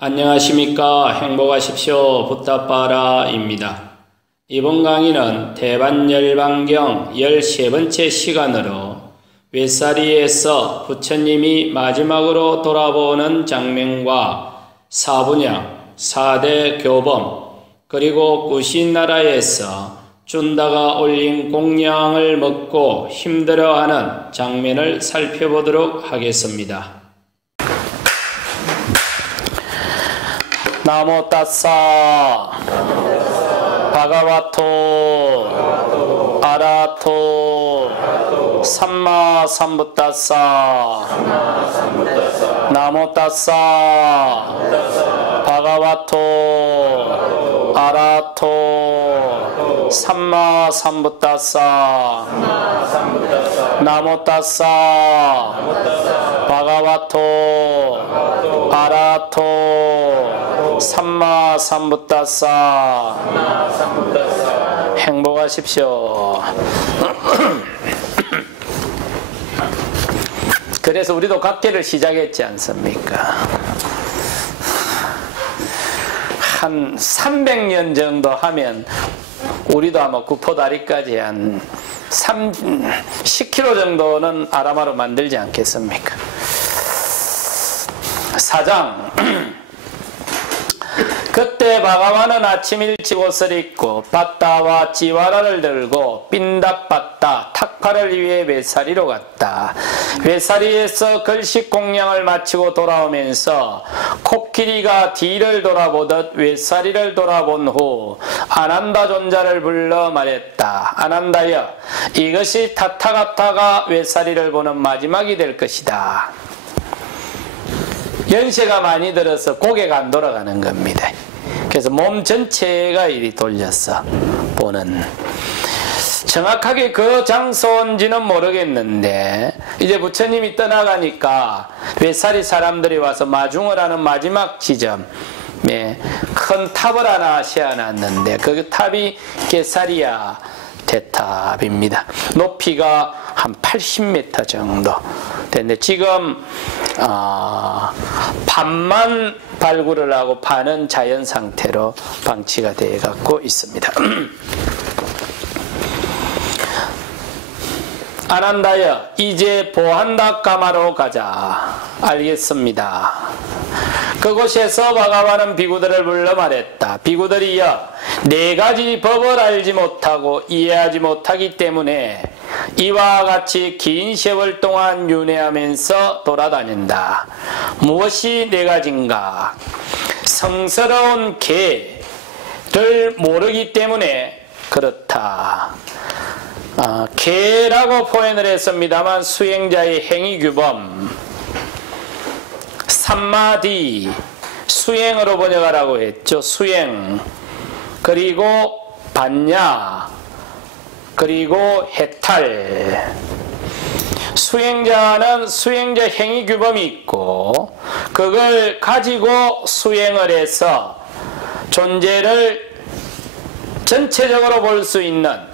안녕하십니까. 행복하십시오. 붓다빠라입니다. 이번 강의는 대반열반경 13번째 시간으로 외사리에서 부처님이 마지막으로 돌아보는 장면과 사분양, 4대 교범, 그리고 구신나라에서 쭌다가 올린 공양을 먹고 힘들어하는 장면을 살펴보도록 하겠습니다. 나모 따사 바가와토 아라토 삼마 삼부따사 나모 따사 바가와토 아라토 삼마 삼부따사 나모 따사 바가와토 아라토 삼마 삼부따사 행복하십시오. 그래서 우리도 각계를 시작했지 않습니까? 한 300년 정도 하면 우리도 아마 구포다리까지 한 10km 정도는 아라마로 만들지 않겠습니까? 사장 그때 바가와는 아침 일찍 옷을 입고 바따와 지와라를 들고 빈답바따 탁파를 위해 외사리로 갔다. 외사리에서 걸식 공양을 마치고 돌아오면서 코끼리가 뒤를 돌아보듯 외사리를 돌아본 후 아난다 존자를 불러 말했다. 아난다여, 이것이 타타가타가 외사리를 보는 마지막이 될 것이다. 연세가 많이 들어서 고개가 안 돌아가는 겁니다. 그래서 몸 전체가 이리 돌려서 보는. 정확하게 그 장소인지는 모르겠는데 이제 부처님이 떠나가니까 외사리 사람들이 와서 마중을 하는 마지막 지점에 큰 탑을 하나 세워놨는데 그 탑이 게사리야 대탑입니다. 높이가 한 80m 정도 되는데 지금 반만 발굴을 하고 반은 자연 상태로 방치가 되어 갖고 있습니다. 아난다여, 이제 보한다까마로 가자. 알겠습니다. 그곳에서 바가와는 비구들을 불러 말했다. 비구들이여, 4가지 법을 알지 못하고 이해하지 못하기 때문에 이와 같이 긴 세월 동안 윤회하면서 돌아다닌다. 무엇이 4가지인가? 성스러운 개를 모르기 때문에 그렇다. 개라고 표현을 했습니다만 수행자의 행위규범, 삼마디 수행으로 번역하라고 했죠. 수행, 그리고 반야, 그리고 해탈. 수행자는 수행자 행위규범이 있고 그걸 가지고 수행을 해서 존재를 전체적으로 볼 수 있는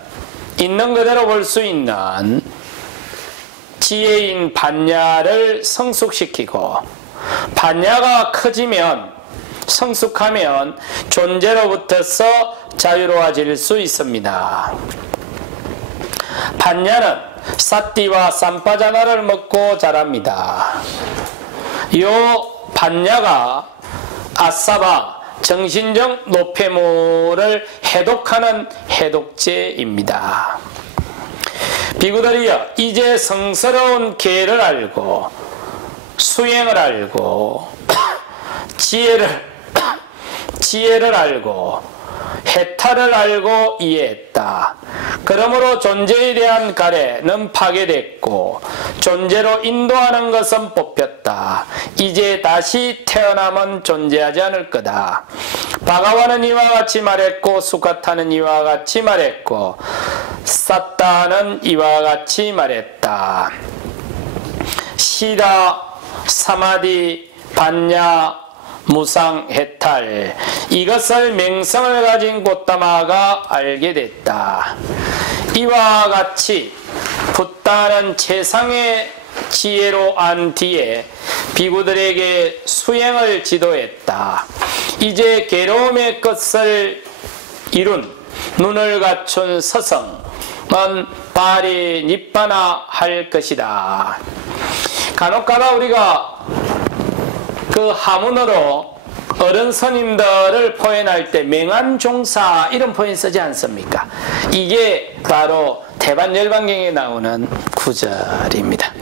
그대로 볼 수 있는 지혜인 반야를 성숙시키고 반야가 커지면 성숙하면 존재로부터서 자유로워질 수 있습니다. 반야는 사띠와 삼파자나를 먹고 자랍니다. 이 반야가 아사바 정신적 노폐물을 해독하는 해독제입니다. 비구들이여, 이제 성스러운 계를 알고 수행을 알고 지혜를 알고 해탈을 알고 이해했다. 그러므로 존재에 대한 가래는 파괴됐고 존재로 인도하는 것은 뽑혔다. 이제 다시 태어남은 존재하지 않을 거다. 바가와는 이와 같이 말했고 수가타는 이와 같이 말했고 사따는 이와 같이 말했다. 시다, 사마디, 반야, 무상, 해탈, 이것을 맹성을 가진 고타마가 알게 됐다. 이와 같이 붓다는 최상의 지혜로 안 뒤에 비구들에게 수행을 지도했다. 이제 괴로움의 끝을 이룬 눈을 갖춘 서성은 발이 니빠나할 것이다. 간혹가다 우리가 그 하문으로 어른 스님들을 표현할 때 맹안종사 이런 표현 쓰지 않습니까? 이게 바로 대반열반경에 나오는 구절입니다.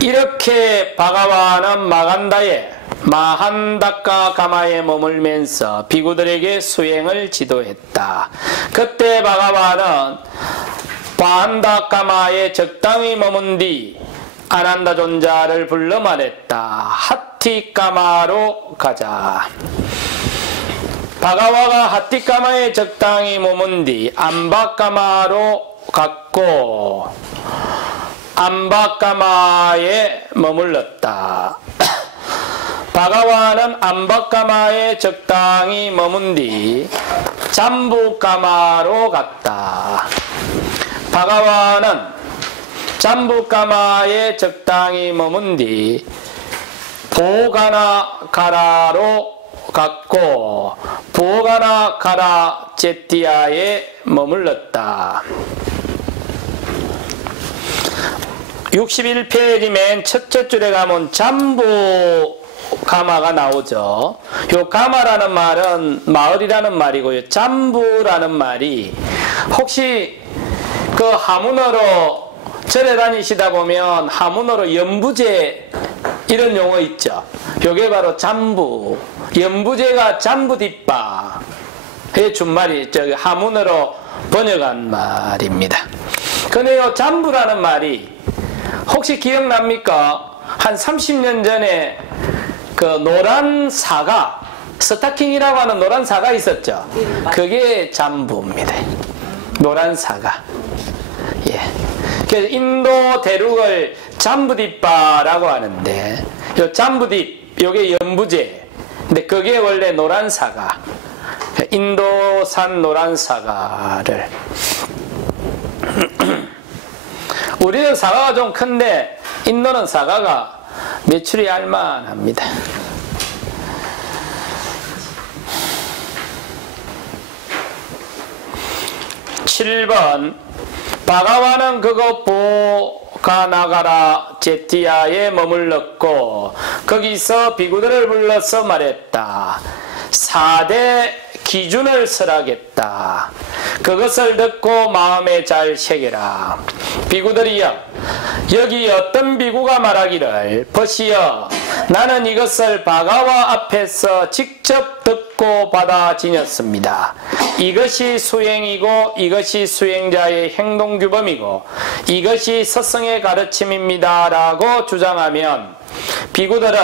이렇게 바가와는 마간다에 마한다카 가마에 머물면서 비구들에게 수행을 지도했다. 그때 바가와는 바한다카마에 적당히 머문 뒤 아난다 존자를 불러 말했다. 하티까마로 가자. 바가와가 하티까마에 적당히 머문 뒤 암바까마로 갔고 암바까마에 머물렀다. 바가와는 암바까마에 적당히 머문 뒤 잠부까마로 갔다. 바가와는 잠부까마에 적당히 머문 뒤 보가나가라로 갔고 보가나가라 제티아에 머물렀다. 61페이지 맨 첫째 줄에 가면 잠부가마가 나오죠. 요 가마라는 말은 마을이라는 말이고요. 잠부라는 말이 혹시 그 하문어로 절에 다니시다 보면 하문어로 연부제 이런 용어 있죠. 요게 바로 잠부. 연부제가 잠부뒷바의 준말이 저기 하문어로 번역한 말입니다. 근데 요 잠부라는 말이 혹시 기억납니까? 한 30년 전에 그 노란 사과, 스타킹이라고 하는 노란 사과 있었죠. 그게 잠부입니다. 노란 사과. 예. 그래서 인도 대륙을 잠부뒷바라고 하는데, 요 잠부뒷, 요게 연부제. 근데 그게 원래 노란 사과. 인도산 노란 사과를. 우리는 사과가 좀 큰데, 인도는 사과가 매출이 알만합니다. 7번 바가와는 그거 보가나가라 제티아에 머물렀고 거기서 비구들을 불러서 말했다. 4대 기준을 설하겠다. 그것을 듣고 마음에 잘 새겨라. 비구들이여, 여기 어떤 비구가 말하기를 보시어 나는 이것을 바가와 앞에서 직접 듣고 받아 지녔습니다. 이것이 수행이고 이것이 수행자의 행동규범이고 이것이 서성의 가르침입니다 라고 주장하면 비구들은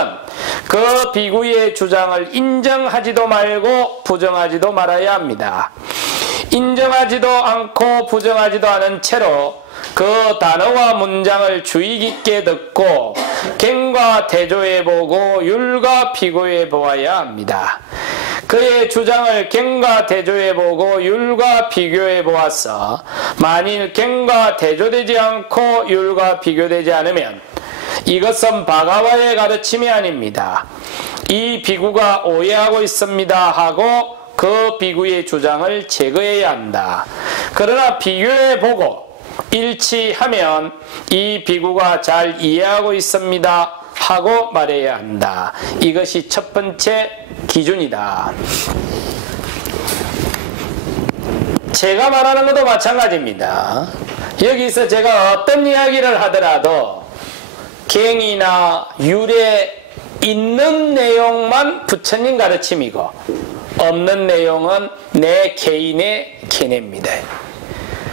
그 비구의 주장을 인정하지도 말고 부정하지도 말아야 합니다. 인정하지도 않고 부정하지도 않은 채로 그 단어와 문장을 주의 깊게 듣고 갱과 대조해보고 율과 비교해보아야 합니다. 그의 주장을 갱과 대조해보고 율과 비교해보아서 만일 갱과 대조되지 않고 율과 비교되지 않으면 이것은 바가와의 가르침이 아닙니다. 이 비구가 오해하고 있습니다 하고 그 비구의 주장을 제거해야 한다. 그러나 비교해보고 일치하면 이 비구가 잘 이해하고 있습니다 하고 말해야 한다. 이것이 첫 번째 기준이다. 제가 말하는 것도 마찬가지입니다. 여기서 제가 어떤 이야기를 하더라도 갱이나 율에 있는 내용만 부처님 가르침이고 없는 내용은 내 개인의 견해입니다.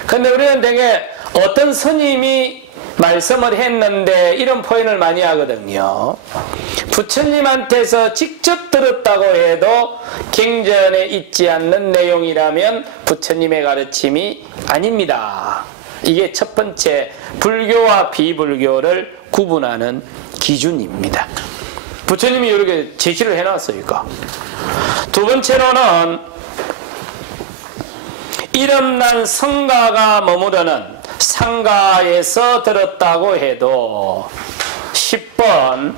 근데 우리는 되게 어떤 스님이 말씀을 했는데 이런 표현을 많이 하거든요. 부처님한테서 직접 들었다고 해도 경전에 있지 않는 내용이라면 부처님의 가르침이 아닙니다. 이게 첫 번째 불교와 비불교를 구분하는 기준입니다. 부처님이 이렇게 제시를 해놨으니까. 두 번째로는 이름난 성가가 머무르는 상가에서 들었다고 해도 10번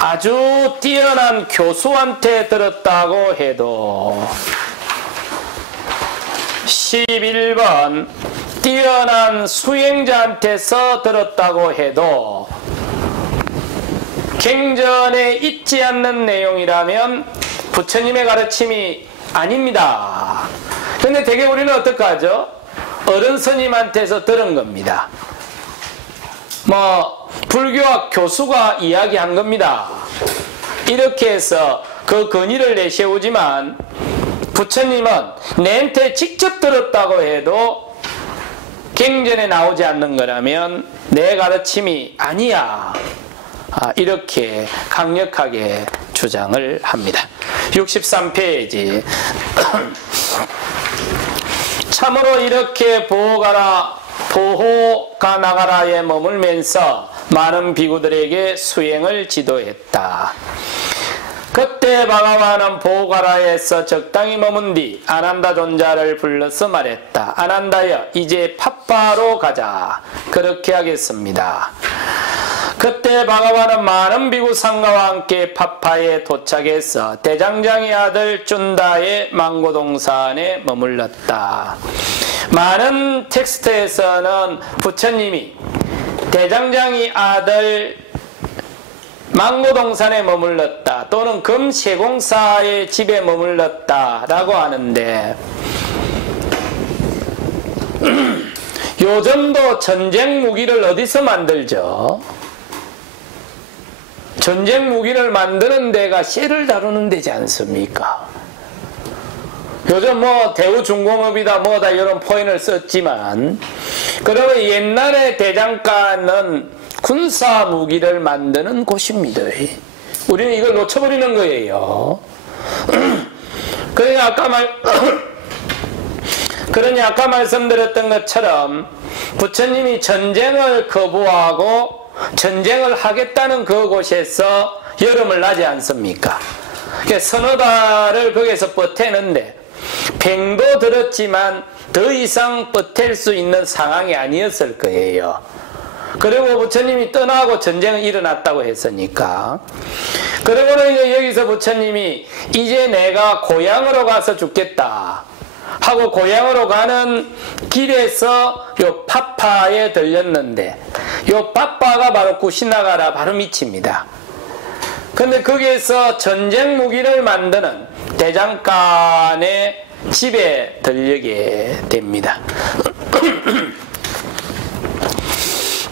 아주 뛰어난 교수한테 들었다고 해도 11번 뛰어난 수행자한테서 들었다고 해도 갱전에 있지 않는 내용이라면 부처님의 가르침이 아닙니다. 근데 대개 우리는 어떻게 하죠? 어른 스님한테서 들은 겁니다. 불교학 교수가 이야기한 겁니다. 이렇게 해서 그 근의를 내세우지만 부처님은 내한테 직접 들었다고 해도 갱전에 나오지 않는 거라면 내 가르침이 아니야. 이렇게 강력하게 주장을 합니다. 63페이지 참으로 이렇게 보호가 나가라에 머물면서 많은 비구들에게 수행을 지도했다. 그때 바가와는 보호가라에서 적당히 머문 뒤 아난다 존자를 불러서 말했다. 아난다여, 이제 팟파로 가자. 그렇게 하겠습니다. 그때 바가와는 많은 비구 상가와 함께 팟파에 도착해서 대장장의 아들 쭌다의 망고동산에 머물렀다. 많은 텍스트에서는 부처님이 대장장의 아들 망고동산에 머물렀다 또는 금세공사의 집에 머물렀다 라고 하는데 요즘도 전쟁 무기를 어디서 만들죠? 전쟁 무기를 만드는 데가 쇠를 다루는 데지 않습니까? 요즘 대우중공업이다 뭐다 이런 표현을 썼지만 그러면 옛날에 대장간은 군사 무기를 만드는 곳입니다. 우리는 이걸 놓쳐버리는 거예요. 그러니 아까 말씀드렸던 것처럼 부처님이 전쟁을 거부하고 전쟁을 하겠다는 그곳에서 여름을 나지 않습니까? 서너 달을 거기에서 버티는데 팽도 들었지만 더 이상 버틸 수 있는 상황이 아니었을 거예요. 그리고 부처님이 떠나고 전쟁이 일어났다고 했으니까. 그러고는 여기서 부처님이 이제 내가 고향으로 가서 죽겠다 하고 고향으로 가는 길에서 요 팟파에 들렸는데 요 팟파가 바로 구시나가라 바로 밑입니다. 근데 거기에서 전쟁 무기를 만드는 대장간의 집에 들리게 됩니다.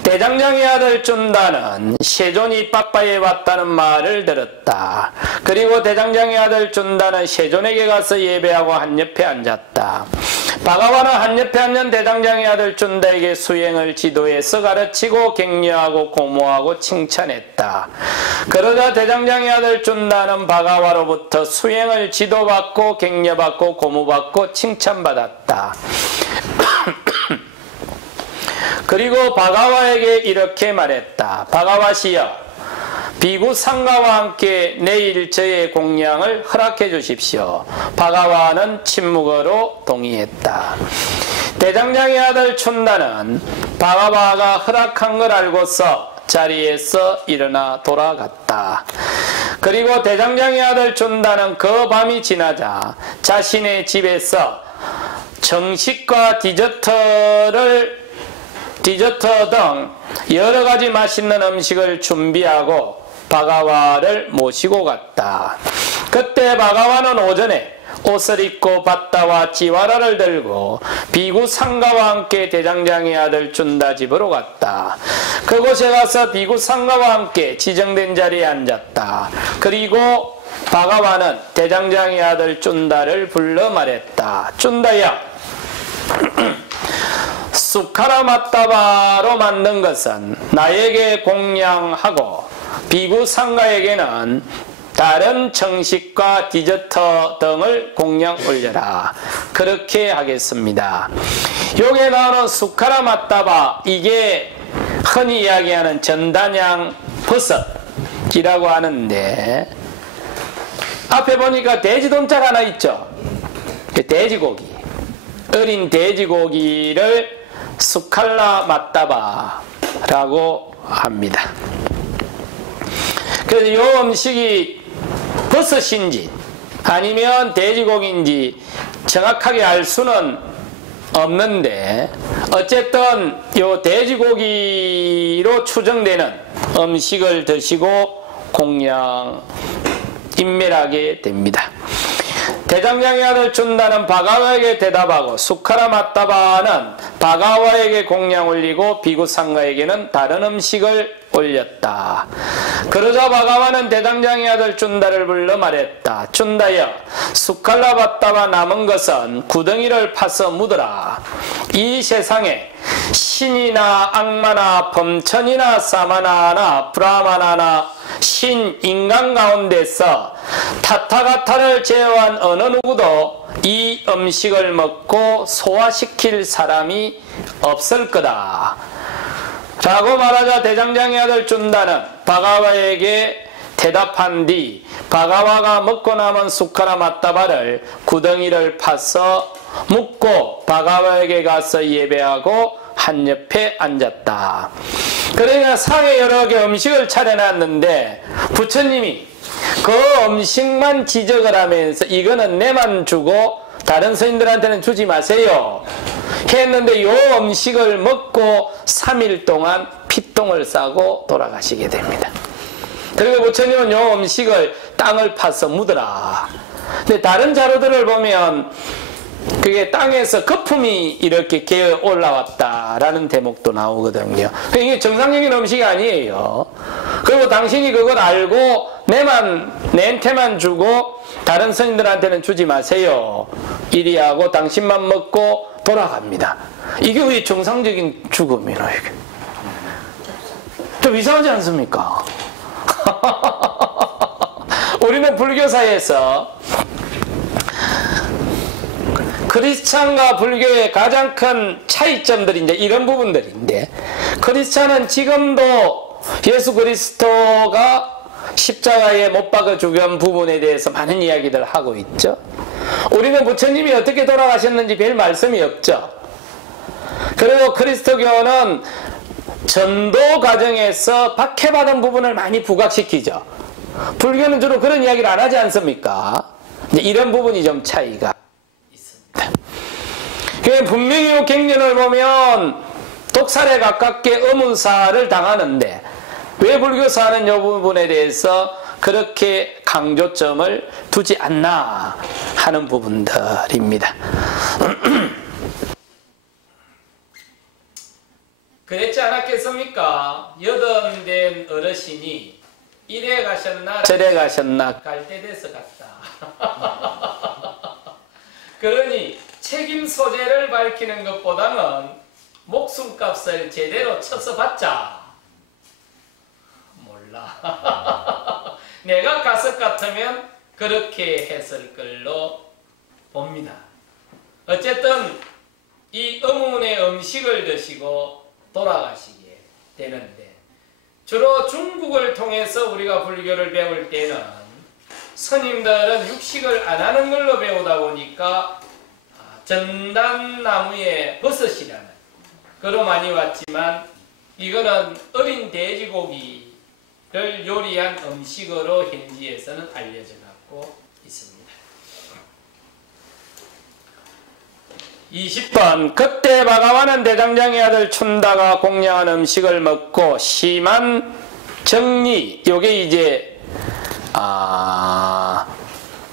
대장장의 아들 쭌다는 세존이 팟파에 왔다는 말을 들었다. 그리고 대장장의 아들 쭌다는 세존에게 가서 예배하고 한 옆에 앉았다. 바가와는 한 옆에 앉은 대장장의 아들 쭌다에게 수행을 지도해서 가르치고 격려하고 고모하고 칭찬했다. 그러자 대장장의 아들 쭌다는 바가와로부터 수행을 지도받고 격려받고 고모받고 칭찬받았다. 그리고 바가와에게 이렇게 말했다. 바가와시여, 비구 상가와 함께 내일 저의 공양을 허락해 주십시오. 바가와는 침묵어로 동의했다. 대장장의 아들 쭌다는 바가와가 허락한 걸 알고서 자리에서 일어나 돌아갔다. 그리고 대장장의 아들 쭌다는 그 밤이 지나자 자신의 집에서 정식과 디저트 등 여러가지 맛있는 음식을 준비하고 바가와를 모시고 갔다. 그때 바가와는 오전에 옷을 입고 밧다와 지와라를 들고 비구 상가와 함께 대장장의 아들 쭌다 집으로 갔다. 그곳에 가서 비구 상가와 함께 지정된 자리에 앉았다. 그리고 바가와는 대장장의 아들 쭌다를 불러 말했다. 쭌다야, 수카라마타바로 만든 것은 나에게 공양하고 비구 상가에게는 다른 정식과 디저트 등을 공양 올려라. 그렇게 하겠습니다. 여기에 나오는 수카라마타바, 이게 흔히 이야기하는 전단양 버섯이라고 하는데 앞에 보니까 돼지 동자가 하나 있죠. 돼지고기, 어린 돼지고기를 수칼라 마따바라고 합니다. 그래서 이 음식이 버섯인지 아니면 돼지고기인지 정확하게 알 수는 없는데 어쨌든 이 돼지고기로 추정되는 음식을 드시고 공양 인멸하게 됩니다. 대장장의 아들 준다는 바가와에게 대답하고 수카라 마따바는 바가와에게 공양 올리고 비구상가에게는 다른 음식을 올렸다. 그러자 바가와는 대장장의 아들 준다를 불러 말했다. 준다여, 수칼라 마따바 남은 것은 구덩이를 파서 묻어라. 이 세상에 신이나 악마나 범천이나 사마나나 브라마나나 신, 인간 가운데서 타타가타를 제어한 어느 누구도 이 음식을 먹고 소화시킬 사람이 없을 거다 라고 말하자 대장장의 아들 준다는 바가와에게 대답한 뒤 바가와가 먹고 남은 수카라 마따바를 구덩이를 파서 묻고 바가와에게 가서 예배하고 한 옆에 앉았다. 그러니까 상에 여러 개 음식을 차려놨는데 부처님이 그 음식만 지적을 하면서 이거는 내만 주고 다른 스님들한테는 주지 마세요 했는데 이 음식을 먹고 3일 동안 피똥을 싸고 돌아가시게 됩니다. 그리고 부처님은 이 음식을 땅을 파서 묻어라. 근데 다른 자료들을 보면 그게 땅에서 거품이 이렇게 개어 올라왔다라는 대목도 나오거든요. 이게 정상적인 음식이 아니에요. 그리고 당신이 그걸 알고 내한테만 주고 다른 스님들한테는 주지 마세요. 이리 하고 당신만 먹고 돌아갑니다. 이게 왜 정상적인 죽음이노 이게? 좀 이상하지 않습니까? 우리는 불교사에서 크리스찬과 불교의 가장 큰 차이점들이 이제 이런 부분들인데, 크리스찬은 지금도 예수 그리스도가 십자가에 못 박아 죽은 부분에 대해서 많은 이야기를 하고 있죠. 우리는 부처님이 어떻게 돌아가셨는지 별 말씀이 없죠. 그리고 그리스도교는 전도 과정에서 박해받은 부분을 많이 부각시키죠. 불교는 주로 그런 이야기를 안 하지 않습니까? 이제 이런 부분이 좀 차이가 있습니다. 분명히 이 갱년을 보면 독살에 가깝게 의문사를 당하는데 왜 불교사는 이 부분에 대해서 그렇게 강조점을 두지 않나 하는 부분들입니다. 그랬지 않았겠습니까? 여든된 어르신이 이래 가셨나 저래 가셨나 갈 때 돼서 갔다. 그러니 책임 소재를 밝히는 것보다는 목숨값을 제대로 쳐서 받자. 몰라. 내가 가석 같으면 그렇게 했을 걸로 봅니다. 어쨌든 이 의문의 음식을 드시고 돌아가시게 되는데, 주로 중국을 통해서 우리가 불교를 배울 때는 스님들은 육식을 안 하는 걸로 배우다 보니까 전단나무의 버섯이라는 그로 많이 왔지만, 이거는 어린 돼지고기를 요리한 음식으로 현지에서는 알려져 갖고 있습니다. 20번 그때 바가와는 대장장의 아들 춘다가 공양한 음식을 먹고 심한 정리, 요게 이제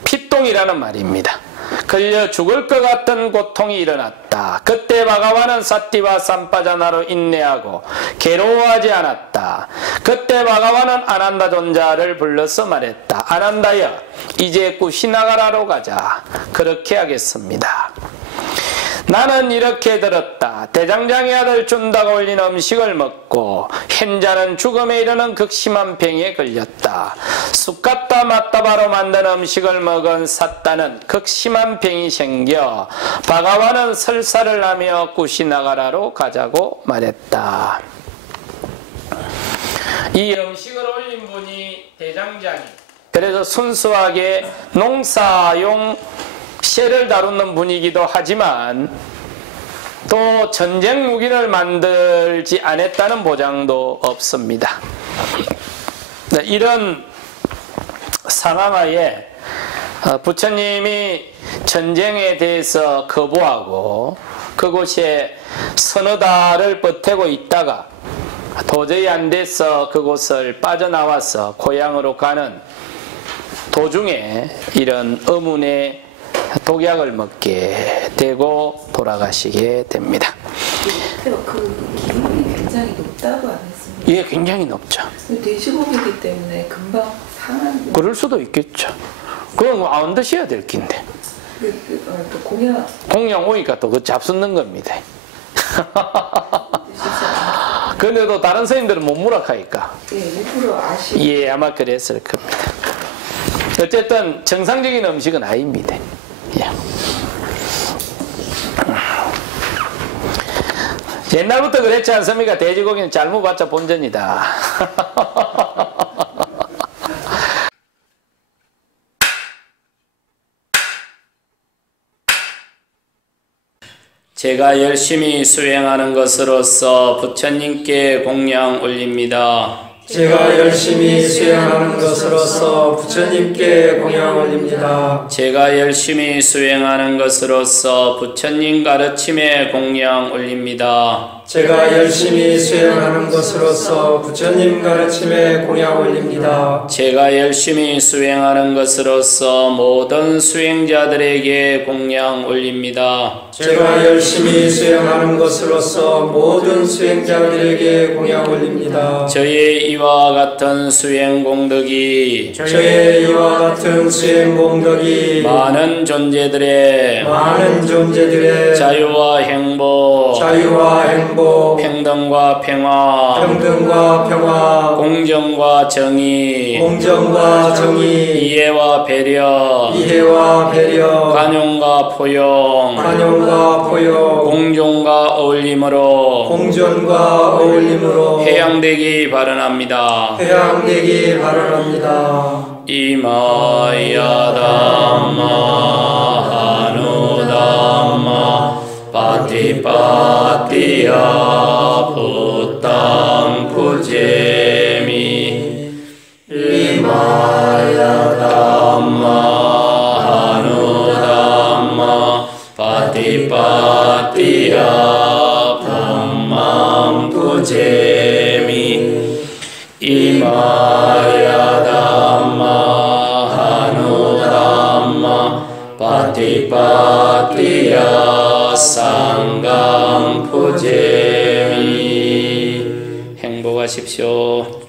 피똥이라는 말입니다. 걸려 죽을 것 같은 고통이 일어났다. 그때 바가와는 사띠와 삼빠자나로 인내하고 괴로워하지 않았다. 그때 바가와는 아난다 존자를 불러서 말했다. 아난다여, 이제 꾸시나가라로 가자. 그렇게 하겠습니다. 나는 이렇게 들었다. 대장장의 아들 준다가 올린 음식을 먹고 현자는 죽음에 이르는 극심한 병에 걸렸다. 쑥갓다 마따바로 만든 음식을 먹은 사따는 극심한 병이 생겨 바가와는 설사를 하며 꾸시나가라로 가자고 말했다. 이 음식을 올린 분이 대장장이, 그래서 순수하게 농사용 쇠를 다루는 분이기도 하지만 또 전쟁 무기를 만들지 않았다는 보장도 없습니다. 네, 이런 상황하에 부처님이 전쟁에 대해서 거부하고 그곳에 서너 달을 버티고 있다가 도저히 안 돼서 그곳을 빠져나와서 고향으로 가는 도중에 이런 어문의 독약을 먹게 되고 돌아가시게 됩니다. 그 기운이 굉장히 높다고 안 했습니까? 예, 굉장히 높죠. 돼지고기이기 때문에 금방 상한. 그럴 수도 있겠죠. 그건 안 드셔야 될 긴데. 공양 오니까 또 그 잡수는 겁니다. 그런데도 다른 스님들은 못 무락하니까. 예, 일부러 예, 아마 그랬을 겁니다. 어쨌든 정상적인 음식은 아닙니다. 예. 옛날부터 그랬지 않습니까? 돼지고기는 잘못봤자 본전이다. 제가 열심히 수행하는 것으로서 부처님께 공양 올립니다. 제가 열심히 수행하는 것으로서 부처님께 공양 올립니다. 제가 열심히 수행하는 것으로서 부처님 가르침에 공양 올립니다. 제가 열심히 수행하는 것으로서 부처님 가르침에 공양 올립니다. 제가 열심히 수행하는 것으로서 모든 수행자들에게 공양 올립니다. 제가 열심히 수행하는 것으로서 모든 수행자들에게 공양 올립니다. 저의 이와 같은 수행 공덕이 저의 이와 같은 수행 공덕이 많은 존재들의 자유와 행복 평등과 평화 공정과 정의 이해와 배려 관용과 포용 공존과 어울림으로 해양되기 바라납니다. 이마야 담마 하누담마 파티파티야 부땅 푸제미 이마야 담마 하누담마 파티파티야 부땅 푸제미 이마야 담마 하누담마 파티파티야 상강 푸제미 행복하십시오.